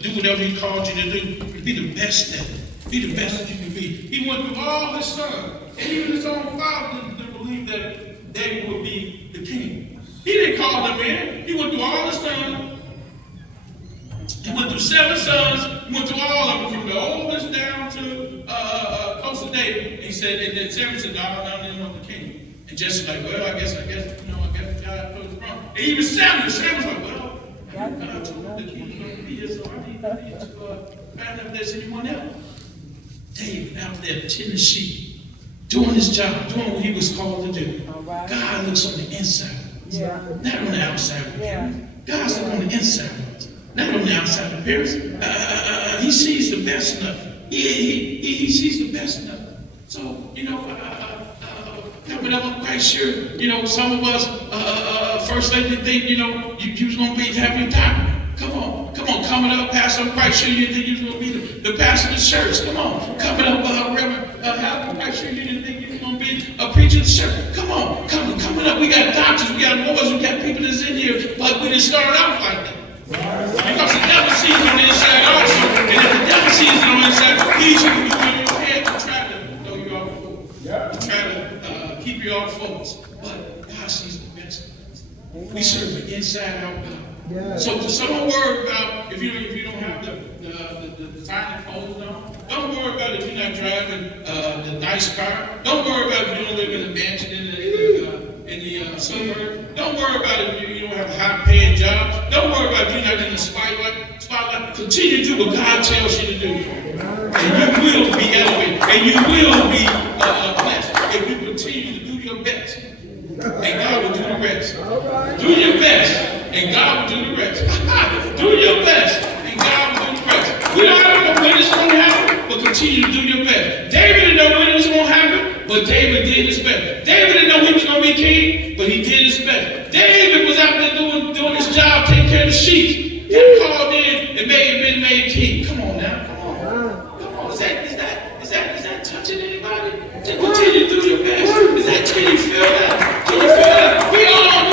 do whatever he called you to do, to be the best at it. Be the best that you can be. He went through all his sons. And even his own father didn't believe that David would be the king. He didn't call them in. He went through all his sons. He went through 7 sons. He went through all of them, from the oldest down to close to David. And he said, and then 7 said, no, I don't know the king. And Jesse's like, well, I guess, God put it wrong. And even Samuel's like, well, God told me the king was going to be here, so I need to find out if there's anyone else. David out there tending sheep, doing his job, doing what he was called to do. Right. God looks on the inside, not on the outside appearance. God's looking on the inside, not on the outside appearance. He sees the best in us. He sees the best in us. So, coming up, I'm quite sure, some of us, first lady think, you was going to be having a time. Come on, coming up, Pastor, I'm quite sure you didn't think you was going to be the pastor of the church. Come on, coming up, Reverend, I'm quite sure you didn't think you was going to be a preacher of the church. Come on, coming up, we got doctors, we got lawyers, we got people that's in here, but we didn't start out like that. Because the devil sees it on the inside also, and if the devil sees it on the inside, he's going to be on your head to try to throw you off focus, to try to keep you off focus. But God sees the best. We serve an inside-out God. Yeah. So don't worry about if you don't have the designer clothes on. Don't worry about if you're not driving the nice car. Don't worry about if you don't live in a mansion in the suburb. Don't worry about if you don't have a high-paying job. Don't worry about if you're not in the spotlight. Continue to do what God tells you to do, and you will be elevated, and you will be blessed if you continue to do your best, and God will do the rest. Do your best. And God will do the rest. Do your best, and God will do the rest. We don't know when it's going to happen, but continue to do your best. David didn't know when it was going to happen, but David did his best. David didn't know he was going to be king, but he did his best. David was out there doing his job, taking care of the sheep. He called in and been made king. Come on now, come on. Is that touching anybody? Just continue to do your best. Can you feel that? Can you feel that? We all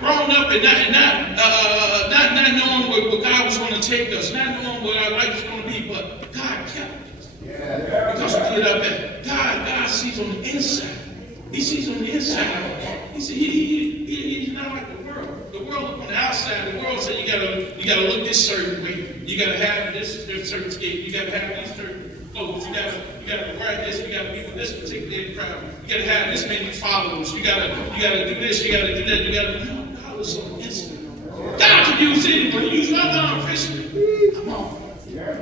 grown up and not knowing where God was going to take us, not knowing what our life was going to be, but God kept us. Because we did our best. God sees on the inside. He sees on the inside. He's not like the world. The world look on the outside. The world said you gotta look this certain way. You gotta have this certain skin. You gotta have these certain clothes. You gotta wear this. You gotta be with this particular crowd. You gotta have this many followers. You gotta do this. You gotta do that. You gotta. So God can use anyone. He used another fisherman. Come on.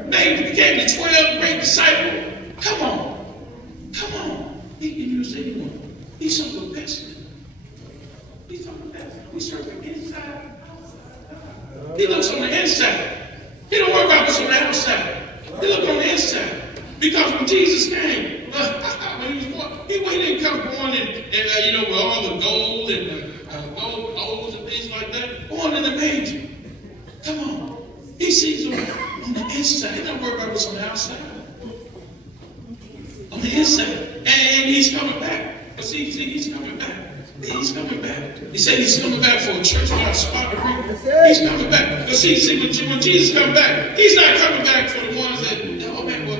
Maybe he gave the 12 great disciples. Come on. He can use anyone. He's so the best. He's so the best. We serve him inside. He looks on the inside. He don't worry about what's on the outside. He looks on the inside. Because when Jesus came, when he was born, he didn't come born with all the gold and gold clothes and things like that. Born in the manger. Come on. He sees on the inside. He don't worry about what's on the outside. On the inside. And he's coming back. But see, he's coming back. He's coming back. He said he's coming back for a church without spot or wrinkle. He's coming back. But see, when Jesus comes back, he's not coming back for the ones that, oh man, what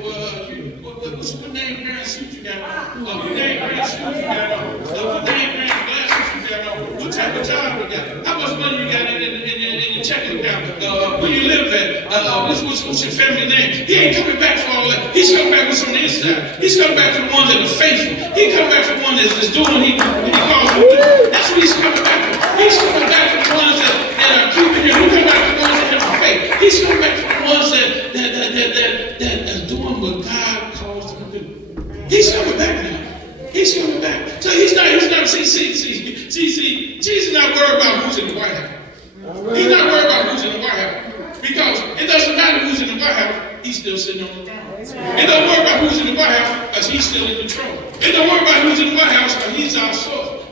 name brand suit you got on? What name brand suit you got on? What name brand glasses you got on? What type of job you got? How much money you got in your checking account? Where you live at? What's your family name? He ain't coming back for all that. He's coming back with some inside. He's coming back for the ones that are faithful. He's coming back for the ones that's doing what he calls them to do. That's what he's coming back for. He's coming back for the ones that are keeping him. He's coming back for the ones that have faith. He's coming back for the ones that are doing what God calls them to do. He's coming back now. He's coming back. So he's not, Jesus is not worried about who's in the White House. He's not worried about who's in the White House. Because it doesn't matter who's in the White House, he's still sitting on the throne. It don't worry about who's in the White House, because he's still in control. It don't worry about who's in the White House, because he's our source.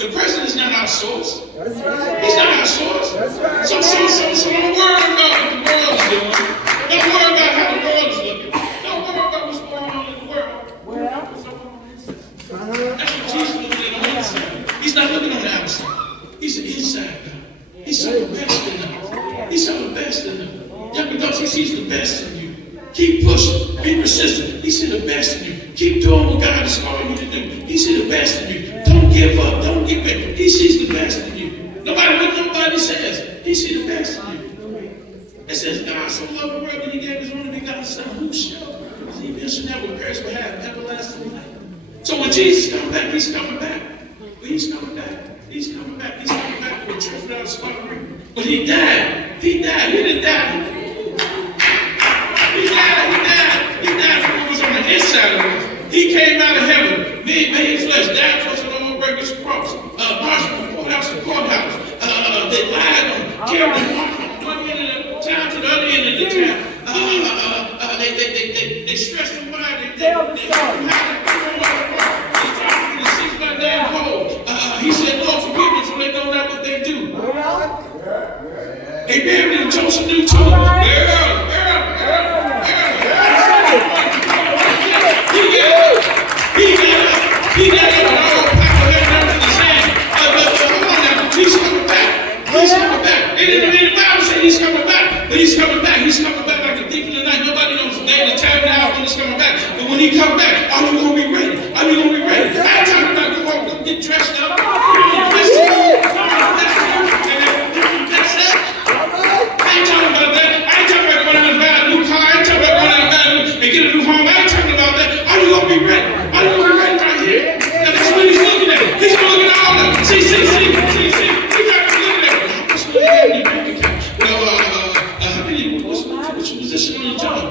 The president is not our source. That's right. He's not our source. That's right. So don't worry about what the world is doing. Don't worry about how the world is looking. Don't worry about what's going on in the world. That's what Jesus looking at on the inside. He's not looking on the outside. He's the inside God. He's so the best in us. sees the best in you. Keep pushing. Be persistent. He sees the best in you. Keep doing what God is calling you to do. He sees the best in you. Don't give up. Don't give in. He sees the best in you. No matter what nobody says, he sees the best in you. It says, God so loved the world that he gave his only begotten Son. Who shall believe him shall never perish but have everlasting life. So when Jesus comes back, he's coming back. But he's coming back. He's coming back. He's coming back with a church without a spot or wrinkle. But he died. He died. He didn't die. He died. He died. He died for what was on the inside of us. He came out of heaven, made flesh, died for us on the old Burgess cross. Marched from courthouse to courthouse. They lied on him, carried him from one end of the town to the other end of the town. They stressed him wide. They him high. They dropped him in the 6-by-9 hole. He said, Lord, forgive them for they know not what they do. They buried him. Joseph knew too. He got up and all power left down to his hand. But hold on now, he's coming back. He's coming back. And the Bible said he's coming back. But he's coming back. He's coming back like a thief in the night. Nobody knows the day, the time, the hour when he's coming back. But when he comes back, are you going to be ready? Are you going to be ready? I ain't talking about go get dressed up. I ain't talking about that. I ain't talking about going out and buy a new car. I ain't talking about going out and buy and get a new home. I ain't talking about that. Are you going to be ready? Are you going to be ready right here? That's what he's looking at. He's going to look at all that. See. He's not looking at it. What's going on in your bank account? Well, how many, what's your position on your job?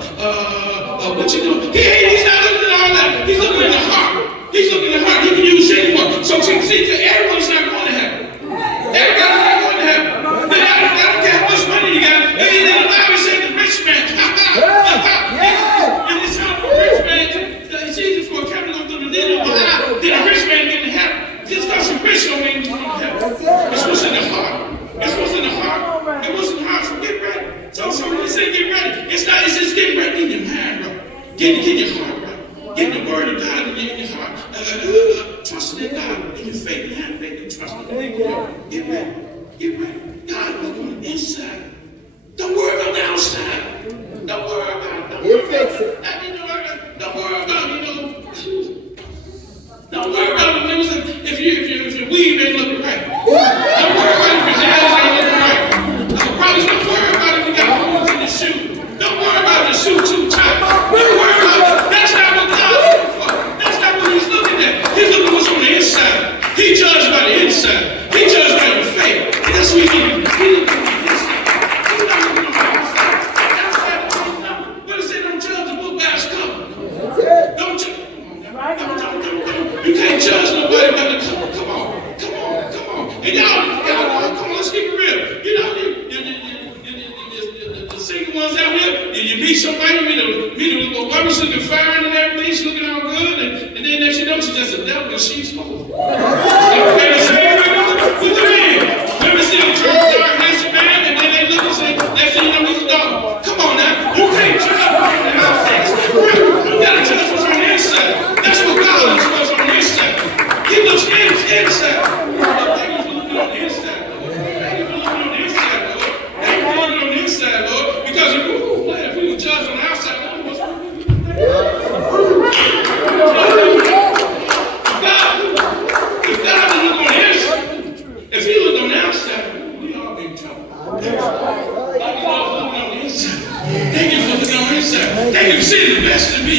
What you doing? He's not looking at all that. He's looking at the heart. He's looking at the heart. He can use anyone. So see, everyone's not going to heaven. Everybody's not going to heaven. I don't care how much money you got. And then the Bible says the rich man. And it's not for a rich man. It's easy for a camel to go through the needle of the eye. Then a rich man get to heaven. Just because you're rich don't mean you're going to heaven. It's what's in the heart. It's what's in the heart. It wasn't hard, so get ready. So when we say get ready, it's just getting ready. Get your mind right. Get your heart right. Get the word of God in your heart. Trusting in God in your faith. You have faith and trust in God. Get ready. Get ready. God look on the inside. Don't worry about the outside. Don't worry about it. Don't worry about it. Don't worry about Don't worry about the members if your weave ain't looking right. Don't worry about if your nails ain't looking right. Brothers, don't worry about if you got holes in your shoe. Don't worry about if your shoe too tight. Don't worry about it. That's not what God's looking for. That's not what he's looking at. He's looking at what's on the inside. He judged by the inside. He judged by the faith. And that's what he's looking at. He's looking at the inside. He's not looking at the outside. What is it? Don't judge the book by its cover. Don't judge. You can't judge nobody by the cover. Come on. And y'all, come on, let's keep it real. You know, the single ones out here, you meet somebody, meet a woman's looking fine and everything, she's looking all good, and then next you know she's just a devil and she's cold. And the same way with the man. Women see a dark, handsome man, and then they look and say, next thing you know, he's a dog. Come on now, you can't judge what's on the outside. You gotta judge what's on the inside. That's what God looks for, on the inside. He looks inside. Because if we were judged on the outside, what's wrong with you? If God would look on the inside, if he looked on the outside, we all be in trouble. Thank you for looking on the inside. Thank you for looking on the inside. Thank you for seeing the best in me.